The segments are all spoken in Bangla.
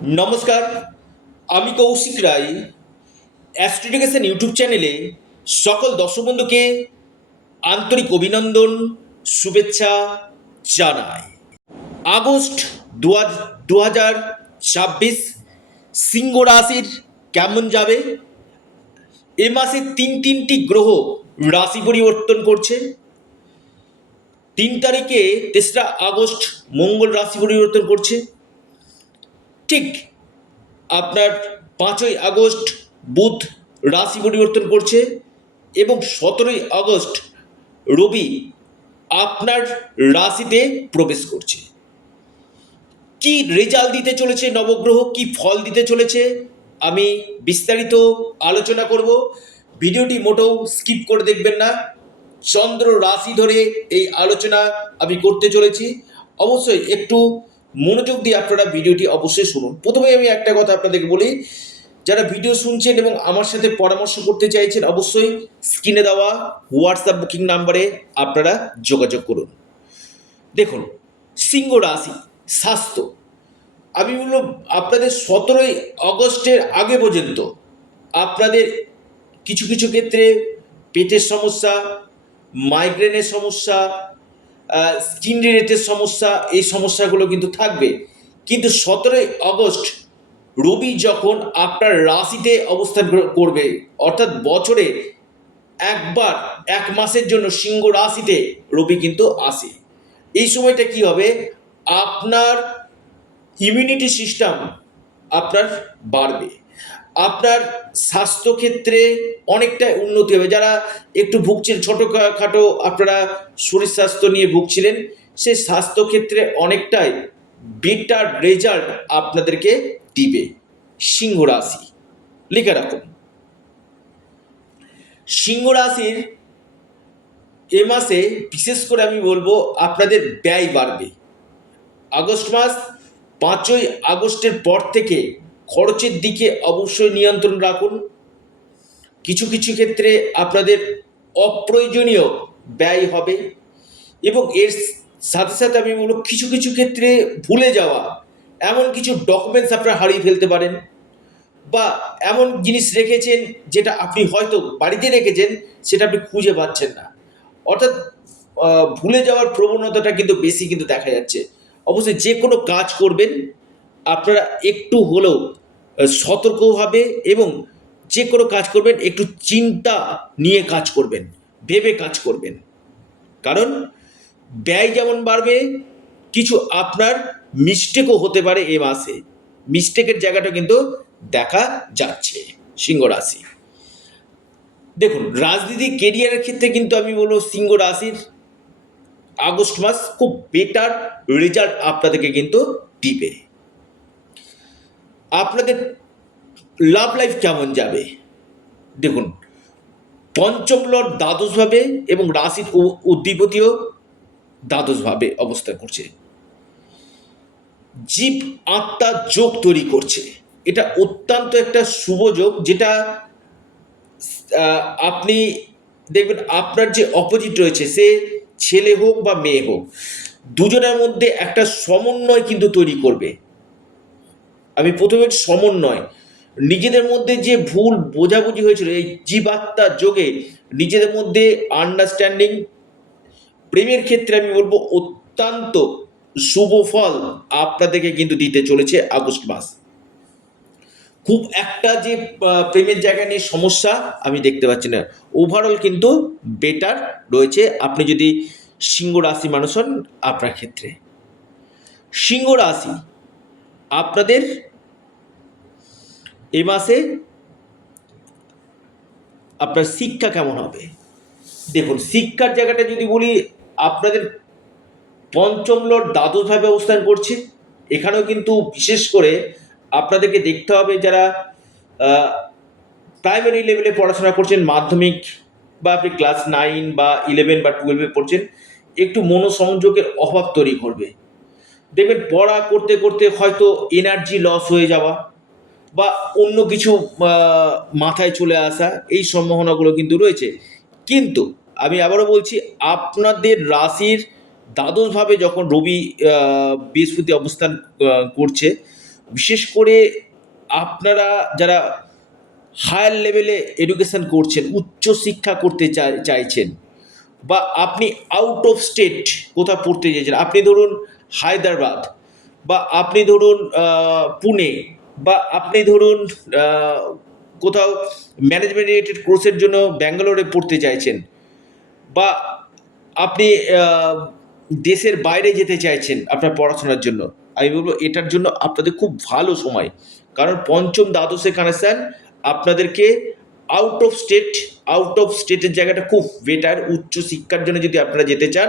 নমস্কার, আমি কৌশিক রায়। অ্যাস্ট্রোডিকেশন ইউটিউব চ্যানেলে সকল দর্শক বন্ধুকে আন্তরিক অভিনন্দন, শুভেচ্ছা জানাই। আগস্ট দু হাজার ছাব্বিশ সিংহ রাশির কেমন যাবে? এ মাসে তিনটি গ্রহ রাশি পরিবর্তন করছে। 3 তারিখে 3রা আগস্ট মঙ্গল রাশি পরিবর্তন করছে। ঠিক আপনার 5ই আগস্ট বুধ রাশি পরিবর্তন করছে এবং 17ই আগস্ট রবি আপনার রাশিতে প্রবেশ করছে। কি রেজাল্ট দিতে চলেছে নবগ্রহ, কি ফল দিতে চলেছে, আমি বিস্তারিত আলোচনা করব। ভিডিওটি মোটেও স্কিপ করে দেখবেন না। চন্দ্র রাশি ধরে এই আলোচনা আমি করতে চলেছি। অবশ্যই একটু মনোযোগ দিয়ে আপনারা ভিডিওটি অবশ্যই শুনুন। প্রথমে আমি একটা কথা আপনাদেরকে বলি, যারা ভিডিও শুনছেন এবং আমার সাথে পরামর্শ করতে চাইছেন, অবশ্যই স্ক্রিনে দেওয়া হোয়াটসঅ্যাপ বুকিং নাম্বারে আপনারা যোগাযোগ করুন। দেখুন, সিংহ রাশি স্বাস্থ্য, আমি বললাম আপনাদের 17ই আগস্টের আগে পর্যন্ত আপনাদের কিছু কিছু ক্ষেত্রে পেটের সমস্যা, মাইগ্রেনের সমস্যা, স্কিন রিলেটেড সমস্যা, এই সমস্যাগুলো কিন্তু থাকবে। কিন্তু 17ই আগস্ট রবি যখন আপনার রাশিতে অবস্থান করবে, অর্থাৎ বছরে একবার 1 মাসের জন্য সিংহ রাশিতে রবি কিন্তু আসে। এই সময়টা কি হবে, আপনার ইমিউনিটি সিস্টেম আপনার বাড়বে, আপনার স্বাস্থ্যক্ষেত্রে অনেকটাই উন্নতি হবে। যারা একটু ভুগছিলেন, ছোটোখাটো আপনারা শরীর স্বাস্থ্য নিয়ে ভুগছিলেন, সেই স্বাস্থ্যক্ষেত্রে অনেকটাই বেটার রেজাল্ট আপনাদেরকে দিবে। সিংহ রাশি লিখে রাখুন। সিংহ রাশির এ মাসে বিশেষ করে আমি বলবো আপনাদের ব্যয় বাড়বে। আগস্ট মাস, 5ই আগস্টের পর থেকে খরচের দিকে অবশ্যই নিয়ন্ত্রণ রাখুন। কিছু কিছু ক্ষেত্রে আপনাদের অপ্রয়োজনীয় ব্যয় হবে এবং এর সাথে সাথে আমি বলবো কিছু কিছু ক্ষেত্রে ভুলে যাওয়া এমন কিছু ডকুমেন্টস আপনারা হারিয়ে ফেলতে পারেন, বা এমন জিনিস রেখেছেন যেটা আপনি হয়তো বাড়িতে রেখেছেন, সেটা আপনি খুঁজে পাচ্ছেন না। অর্থাৎ ভুলে যাওয়ার প্রবণতাটা কিন্তু বেশি কিন্তু দেখা যাচ্ছে। অবশ্যই যে কোনো কাজ করবেন আপনারা একটু হলেও সতর্কভাবে, এবং যে কোনো কাজ করবেন একটু চিন্তা নিয়ে কাজ করবেন, ভেবে কাজ করবেন। কারণ ব্যয় যেমন বাড়বে, কিছু আপনার মিস্টেকও হতে পারে এ মাসে। মিস্টেকের জায়গাটা কিন্তু দেখা যাচ্ছে সিংহ রাশি। দেখুন, রাজনীতি কেরিয়ারের ক্ষেত্রে কিন্তু আমি বলবো সিংহ রাশির আগস্ট মাস খুব বেটার রেজাল্ট আপনাদেরকে কিন্তু দিবে। আপনাদের লাভ লাইফ কেমন যাবে? দেখুন, পঞ্চম লর্ড দ্বাদশভাবে এবং রাশির অধিপতিও দ্বাদশভাবে অবস্থান করছে। জীব আত্মার যোগ তৈরি করছে। এটা অত্যন্ত একটা শুভ যোগ, যেটা আপনি দেখবেন আপনার যে অপোজিট রয়েছে, সে ছেলে হোক বা মেয়ে হোক, দুজনের মধ্যে একটা সমন্বয় কিন্তু তৈরি করবে। আমি প্রথমে সমন্বয়, নিজেদের মধ্যে যে ভুল বোঝাবুঝি হয়েছিল এই জীবাত্মার যোগে নিজেদের মধ্যে আন্ডারস্ট্যান্ডিং, প্রেমের ক্ষেত্রে আমি বলবো অত্যন্ত শুভ ফল আপনাদেরকে কিন্তু দিতে চলেছে আগস্ট মাস। খুব একটা যে প্রেমের জায়গা নিয়ে সমস্যা আমি দেখতে পাচ্ছি না। ওভারঅল কিন্তু বেটার রয়েছে আপনি যদি সিংহ রাশি মানুষ হন। আপনার ক্ষেত্রে সিংহ রাশি আপনাদের এ মাসে আপনার শিক্ষা কেমন হবে? দেখুন, শিক্ষার জায়গাটা যদি বলি, আপনাদের পঞ্চম লর্ড দ্বাদশভাবে অবস্থান করছে। এখানেও কিন্তু বিশেষ করে আপনাদেরকে দেখতে হবে, যারা প্রাইমারি লেভেলে পড়াশোনা করছেন, মাধ্যমিক বা আপনি ক্লাস 9 বা 11 বা 12-এ পড়ছেন, একটু মনোসংযোগের অভাব তৈরি করবে। দেখবেন পড়া করতে করতে হয়তো এনার্জি লস হয়ে যাওয়া বা অন্য কিছু মাথায় চলে আসা, এই সম্ভাবনাগুলো কিন্তু রয়েছে। কিন্তু আমি আবারও বলছি, আপনাদের রাশির দ্বাদশভাবে যখন রবি বৃহস্পতি অবস্থান করছে, বিশেষ করে আপনারা যারা হায়ার লেভেলে এডুকেশন করছেন, উচ্চ শিক্ষা করতে চাইছেন, বা আপনি আউট অফ স্টেট কোথাও পড়তে চাইছেন, আপনি ধরুন হায়দ্রাবাদ, বা আপনি ধরুন পুনে, বা আপনি ধরুন কোথাও ম্যানেজমেন্ট রিলেটেড কোর্সের জন্য ব্যাঙ্গালোরে পড়তে চাইছেন, বা আপনি দেশের বাইরে যেতে চাইছেন আপনার পড়াশোনার জন্য, আমি বলবো এটার জন্য আপনাদের খুব ভালো সময়। কারণ পঞ্চম দ্বাদশে কানেকশান আপনাদেরকে আউট অফ স্টেটের জায়গাটা খুব বেটার। উচ্চ শিক্ষার জন্য যদি আপনারা যেতে চান,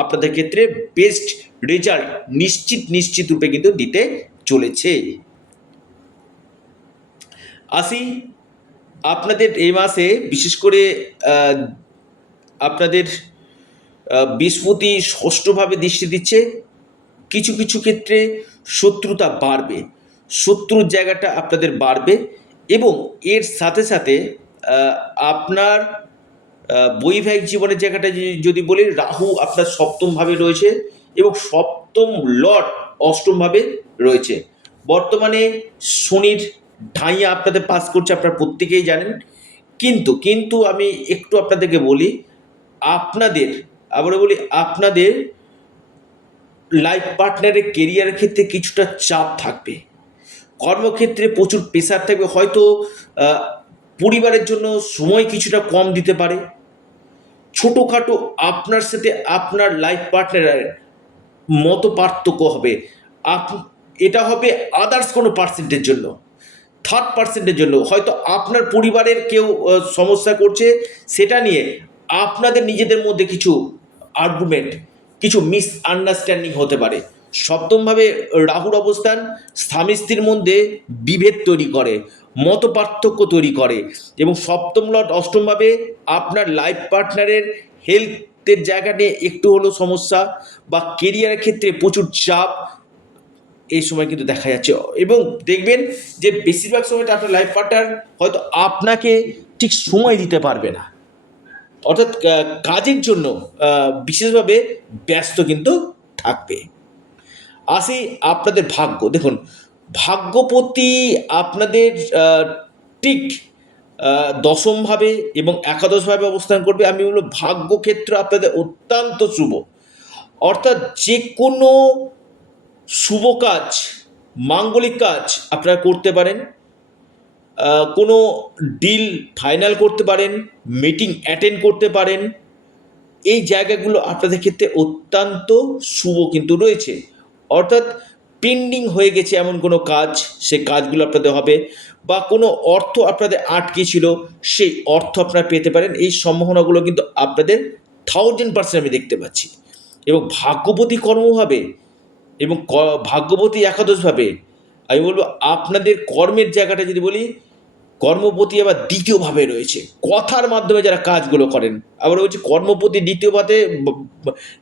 আপনাদের ক্ষেত্রে বেস্ট রেজাল্ট নিশ্চিত রূপে কিন্তু দিতে চলেছে। আসি আপনাদের এই মাসে বিশেষ করে আপনাদের বৃহস্পতি ষষ্ঠভাবে দৃষ্টি দিচ্ছে। কিছু কিছু ক্ষেত্রে শত্রুতা বাড়বে, শত্রুর জায়গাটা আপনাদের বাড়বে, এবং এর সাথে সাথে আপনার বৈবাহিক জীবনের জায়গাটা যদি বলি, রাহু আপনার সপ্তমভাবে রয়েছে এবং সপ্তম লর্ড অষ্টমভাবে রয়েছে। বর্তমানে শনির ঢাইয়া আপনাদের পাস করছে, আপনারা প্রত্যেকেই জানেন। কিন্তু আমি একটু আপনাদেরকে বলি, আপনাদের লাইফ পার্টনারের কেরিয়ারের ক্ষেত্রে কিছুটা চাপ থাকবে, কর্মক্ষেত্রে প্রচুর প্রেশার থাকবে, হয়তো পরিবারের জন্য সময় কিছুটা কম দিতে পারে, ছোটোখাটো আপনার সাথে আপনার লাইফ পার্টনারের মত পার্থক্য হবে। এটা হবে আদার্স কোনো পার্সেন্টের জন্য, থার্ড পার্সেন্টের জন্য, হয়তো আপনার পরিবারের কেউ সমস্যা করছে, সেটা নিয়ে আপনাদের নিজেদের মধ্যে কিছু আর্গুমেন্ট, কিছু মিসআন্ডারস্ট্যান্ডিং হতে পারে। সপ্তমভাবে রাহুর অবস্থান স্বামী স্ত্রীর মধ্যে বিভেদ তৈরি করে, মত পার্থক্য তৈরি করে, এবং সপ্তম লর্ড অষ্টমভাবে আপনার লাইফ পার্টনারের হেলথের জায়গা নিয়ে একটু হলেও সমস্যা, বা কেরিয়ারের ক্ষেত্রে প্রচুর চাপ এই সময় কিন্তু দেখা যাচ্ছে। এবং দেখবেন যে বেশিরভাগ সময়টা আপনার লাইফ পার্টনার হয়তো আপনাকে ঠিক সময় দিতে পারবে না, অর্থাৎ কাজের জন্য বিশেষভাবে ব্যস্ত কিন্তু থাকবে। আসি আপনাদের ভাগ্য। দেখুন, ভাগ্যপতি আপনাদের ঠিক দশমভাবে এবং একাদশভাবে অবস্থান করবে। আমি বলবো ভাগ্যক্ষেত্র আপনাদের অত্যন্ত শুভ, অর্থাৎ যে কোনো শুভ কাজ, মাঙ্গলিক কাজ আপনারা করতে পারেন, কোনো ডিল ফাইনাল করতে পারেন, মিটিং অ্যাটেন্ড করতে পারেন। এই জায়গাগুলো আপনাদের ক্ষেত্রে অত্যন্ত শুভ কিন্তু রয়েছে, অর্থাৎ পেন্ডিং হয়ে গেছে এমন কোনো কাজ, সে কাজগুলো আপনাদের হবে, বা কোনো অর্থ আপনাদের আটকে ছিল, সেই অর্থ আপনারা পেতে পারেন। এই সম্ভাবনাগুলো কিন্তু আপনাদের 1000% আমি দেখতে পাচ্ছি। এবং ভাগ্যপতি কর্মভাবে এবং ভাগ্যপতি একাদশভাবে, আমি বলবো আপনাদের কর্মের জায়গাটা যদি বলি, কর্মপতি আবার দ্বিতীয়ভাবে রয়েছে, কথার মাধ্যমে যারা কাজগুলো করেন। আবার বলছি কর্মপতি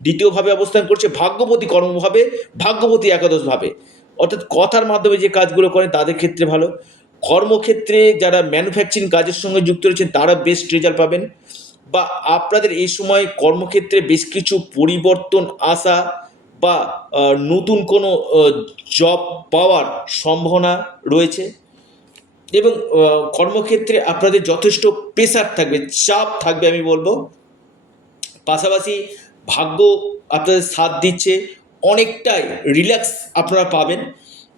দ্বিতীয়ভাবে অবস্থান করছে, ভাগ্যপতি কর্মভাবে, ভাগ্যপতি একাদশভাবে, অর্থাৎ কথার মাধ্যমে যে কাজগুলো করেন তাদের ক্ষেত্রে ভালো। কর্মক্ষেত্রে যারা ম্যানুফ্যাকচারিং কাজের সঙ্গে যুক্ত রয়েছেন তারা বেস্ট রেজাল্ট পাবেন, বা আপনাদের এই সময় কর্মক্ষেত্রে বেশ কিছু পরিবর্তন আসা, বা নতুন কোনো জব পাওয়ার সম্ভাবনা রয়েছে। এবং কর্মক্ষেত্রে আপনাদের যথেষ্ট প্রেশার থাকবে, চাপ থাকবে আমি বলবো। পাশাপাশি ভাগ্য আপনাদের সাথ দিচ্ছে, অনেকটাই রিল্যাক্স আপনারা পাবেন,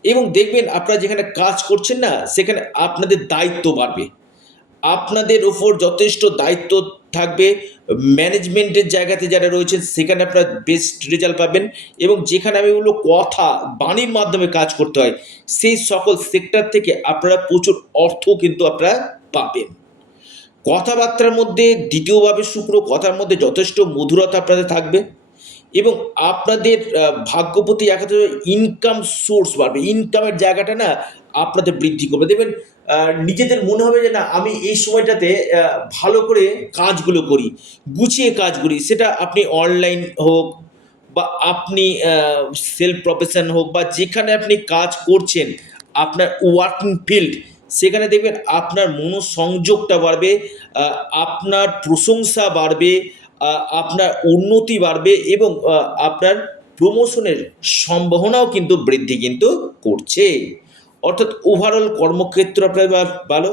এবং দেখবেন আপনারা যেখানে কাজ করছেন না, সেখানে আপনাদের দায়িত্ব বাড়বে, আপনাদের ওপর যথেষ্ট দায়িত্ব থাকবে। ম্যানেজমেন্টের জায়গাতে যারা রয়েছেন সেখানে আপনারা বেস্ট রেজাল্ট পাবেন, এবং যেখানে আমি বলবো কথা বাণীর মাধ্যমে কাজ করতে হয়, সেই সকল সেক্টর থেকে আপনারা প্রচুর অর্থ কিন্তু আপনারা পাবেন। কথাবার্তার মধ্যে দ্বিতীয়ভাবে শুক্র, কথার মধ্যে যথেষ্ট মধুরতা আপনাদের থাকবে, এবং আপনাদের ভাগ্যপতি একাধারে ইনকাম সোর্স বাড়বে, ইনকামের জায়গাটা না আপনাদের বৃদ্ধি করবে। দেখবেন নিজেদের মনে হবে যে না, আমি এই সময়টাতে ভালো করে কাজগুলো করি, গুছিয়ে কাজ করি, সেটা আপনি অনলাইন হোক, বা আপনি সেলফ প্রফেশন হোক, বা যেখানে আপনি কাজ করছেন আপনার ওয়ার্কিং ফিল্ড, সেখানে দেখবেন আপনার মনোসংযোগটা বাড়বে, আপনার প্রশংসা বাড়বে, আপনার উন্নতি বাড়বে, এবং আপনার প্রমোশনের সম্ভাবনাও কিন্তু বৃদ্ধি কিন্তু করছে। অর্থাৎ ওভারঅল কর্মক্ষেত্র আপনার ভালো,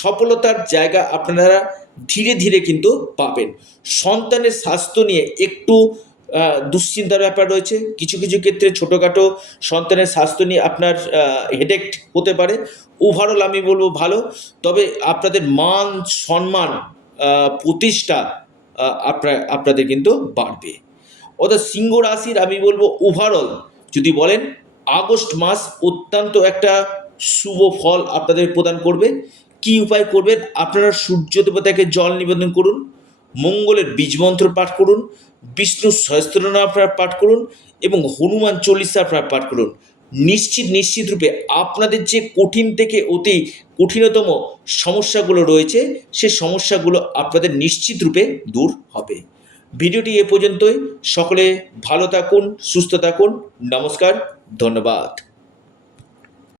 সফলতার জায়গা আপনারা ধীরে ধীরে কিন্তু পাবেন। সন্তানের স্বাস্থ্য নিয়ে একটু দুশ্চিন্তার ব্যাপার রয়েছে, কিছু কিছু ক্ষেত্রে ছোটোখাটো সন্তানের স্বাস্থ্য নিয়ে আপনার হেডেক হতে পারে। ওভারঅল আমি বলবো ভালো, তবে আপনাদের মান সম্মান প্রতিষ্ঠা আপনাদের কিন্তু বাড়বে। অর্থাৎ সিংহ রাশির আমি বলবো ওভারঅল যদি বলেন আগস্ট মাস অত্যন্ত একটা শুভ ফল আপনাদের প্রদান করবে। কি উপায় করবেন? আপনারা সূর্য দেবতাকে জল নিবেদন করুন, মঙ্গলের বীজমন্ত্র পাঠ করুন, বিষ্ণু সহস্রনাম আপনারা পাঠ করুন এবং হনুমান চল্লিশা আপনারা পাঠ করুন। নিশ্চিত রূপে আপনাদের যে কঠিন থেকে অতি কঠিনতম সমস্যাগুলো রয়েছে সেই সমস্যাগুলো আপনাদের নিশ্চিত রূপে দূর হবে। ভিডিওটি এ পর্যন্তই। সকলে ভালো থাকুন, সুস্থ থাকুন। নমস্কার, ধন্যবাদ।